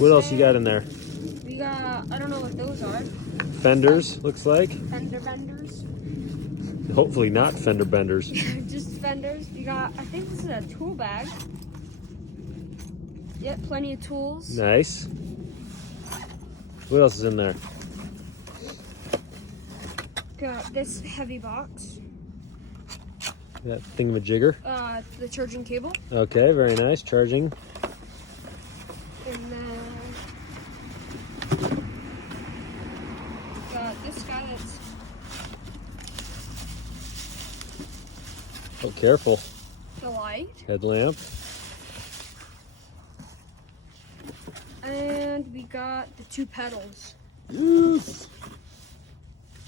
What else you got in there? We got, I don't know what those are. Fenders, looks like. Fender benders. Hopefully not fender benders. Just fenders. We got, I think this is a tool bag. Yep, plenty of tools. Nice. What else is in there? Got this heavy box. That thingamajigger. The charging cable. Okay, very nice. Charging. And then got this guy that's Oh, careful. the light. Headlamp. And we got the two pedals. Yes.